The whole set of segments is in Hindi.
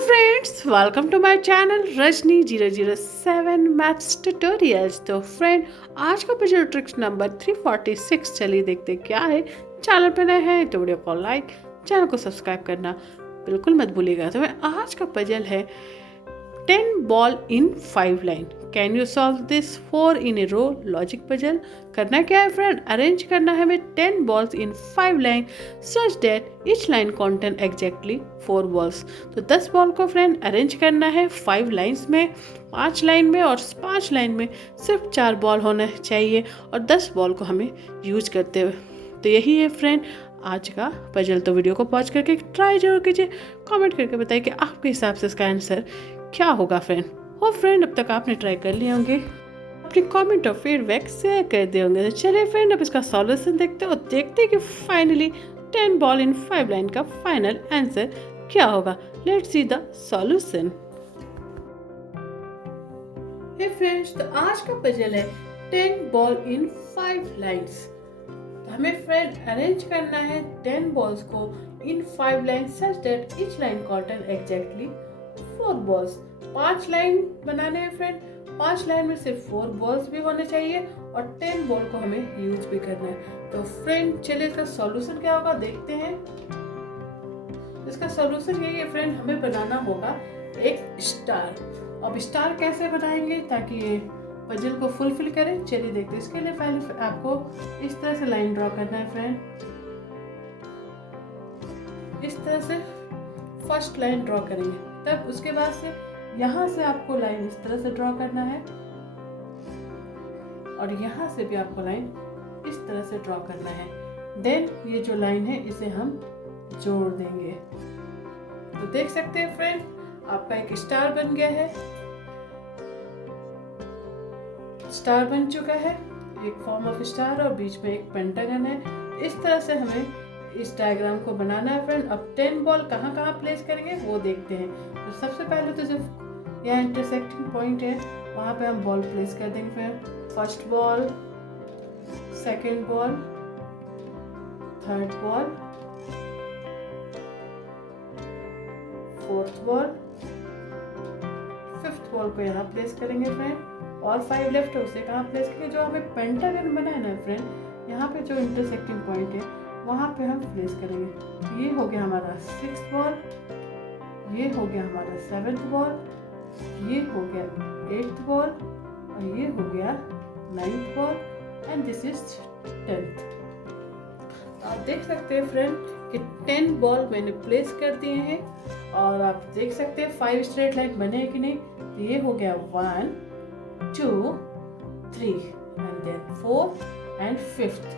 Friends, welcome to my channel Rajni 007 maths tutorials. तो फ्रेंड, आज का पजल ट्रिक्स नंबर 346। चलिए देखते क्या है। चैनल पे नए हैं तो वीडियो को लाइक, चैनल को सब्सक्राइब करना बिल्कुल मत भूलिएगा। तो मैं आज का पजल है 10 ball in 5 line. Can you solve this 4 in a row logic puzzle? करना क्या है फ्रेंड, अरेंज करना है हमें 10 balls in 5 line such that each line contain exactly 4 balls. तो 10 बॉल को फ्रेंड अरेंज करना है 5 लाइन्स में, 5 लाइन में, और 5 लाइन में सिर्फ 4 बॉल होना चाहिए और 10 बॉल को हमें यूज करते हुए। तो यही है फ्रेंड आज का पजल। तो वीडियो को पॉज करके ट्राई जरूर कीजिए, कमेंट करके बताइए कि आपके हिसाब से इसका आंसर क्या होगा फ्रेंड। और फ्रेंड, अब तक आपने ट्राई कर लिए होंगे, अपनी कमेंट और फीडबैक शेयर कर दिए होंगे। तो चलिए फ्रेंड, अब इसका सॉल्यूशन देखते हैं और देखते हैं कि फाइनली 10 बॉल इन 5 लाइन का फाइनल आंसर क्या होगा। Let's see the solution. Hey friends, तो आज का पजल है 10 बॉल इन 5 लाइन्स। हमें फ्रेंड अरेंज करना है 10 बॉल्स को in 5 line such that each line contain exactly 4 balls. 5 line बनाने हैं फ्रेंड, 5 लाइन में सिर्फ 4 बॉल्स भी होने चाहिए और 10 बॉल को हमें यूज भी करना है। तो फ्रेंड चलिए इसका सॉल्यूशन क्या होगा देखते हैं। इसका सॉल्यूशन यही है फ्रेंड, हमें बनाना होगा एक स्टार। अब स्टार कैसे बनाएंगे ताकि ये पजल को फुलफिल करें, चलिए देखते हैं। इसके लिए पहले आपको इस तरह से लाइन ड्रॉ करना है फ्रेंड। इस तरह से फर्स्ट लाइन ड्रॉ करेंगे, तब उसके बाद से यहाँ से आपको लाइन इस तरह से ड्रॉ करना है और यहाँ से भी आपको लाइन इस तरह से ड्रॉ करना है। देन ये जो लाइन है इसे हम जोड़ देंगे। तो देख सकते हैं फ्रेंड, आपका एक स्टार बन गया है। स्टार बन चुका है, एक फॉर्म ऑफ स्टार, और बीच में एक पेंटागन है। इस तरह से हमें इस डायग्राम को बनाना है फ्रेंड। अब 10 बॉल कहाँ कहाँ प्लेस करेंगे वो देखते हैं। तो सबसे पहले तो जब यहाँ इंटरसेक्टिंग पॉइंट है वहाँ पे हम बॉल प्लेस कर देंगे friend. First ball, second ball, third ball, fourth ball, fifth ball को यहाँ प्लेस करेंगे फ्रेंड। और 5 लेफ्ट है उसे कहाँ प्लेस करेंगे, जो हमें पेंटागन बना है ना फ्रेंड, यहाँ पे जो इंटरसेक्टिंग पॉइंट है वहाँ पे हम प्लेस करेंगे। ये हो गया हमारा 6th बॉल, ये हो गया हमारा 7th बॉल, ये हो गया 8th बॉल, और ये हो गया 9th ball, and this is 10th। आप देख सकते हैं फ्रेंड कि 10 बॉल मैंने प्लेस कर दिए हैं और आप देख सकते हैं 5 स्ट्रेट लाइन बने हैं कि नहीं। तो ये हो गया 1 2 3 and then 4 and 5th।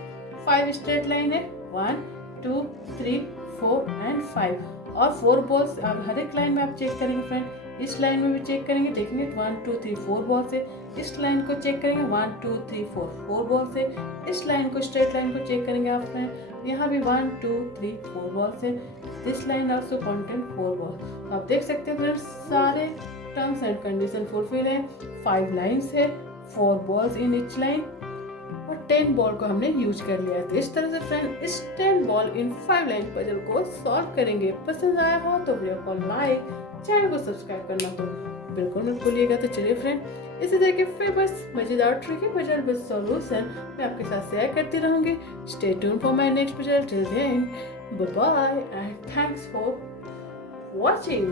5 straight line है, 1 2 3 4 एंड 5, और 4 बॉल्स आप हर एक लाइन में आप चेक करेंगे फ्रेंड। इस लाइन में भी चेक करेंगे, देखेंगे 1 2 3 4 बॉल्स है। इस लाइन को चेक करेंगे 1 2 3 4 4 बॉल्स है। इस लाइन को, स्ट्रेट लाइन को चेक करेंगे आप फ्रेंड, यहाँ भी 1 2 3 4 बॉल्स है। This line also contain 4 balls. आप देख सकते हैं फ्रेंड सारे टर्म्स एंड कंडीशन फुलफिल है। 5 लाइन्स है, 4 बॉल्स इन ईच लाइन, और 10 बॉल को हमने यूज कर लिया है। तो इस तरह से फ्रेंड इस 10 बॉल इन 5 लाइन पजल को सॉल्व करेंगे। पसंद आया हो तो वीडियो को लाइक, चैनल को सब्सक्राइब करना तो बिल्कुल मत भूलिएगा। तो चलिए फ्रेंड, इसी तरह के फेमस मजेदार ट्रिकी पजल विद सॉल्यूशन मैं आपके साथ शेयर करती रहूंगी। Stay tune for my next puzzle. Till then, bye bye and thanks for watching.